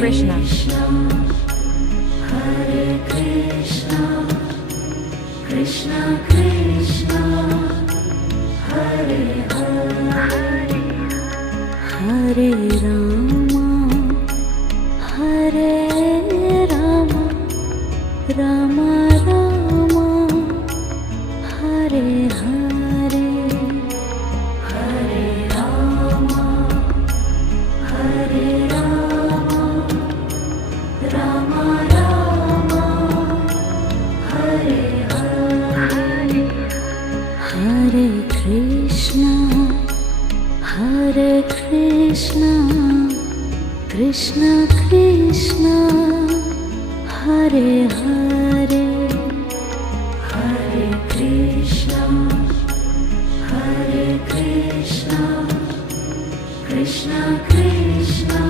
Krishna. Hare Krishna, Krishna Krishna, Hare Hare, Hare Rama, Hare Rama, Rama Rama, Hare Hare, Hare Rama, Hare Rama, Rama Rama, Hare Hare, Hare Krishna, Hare Krishna, Krishna Krishna, Hare Hare, Hare Krishna, Hare Krishna, Krishna Krishna,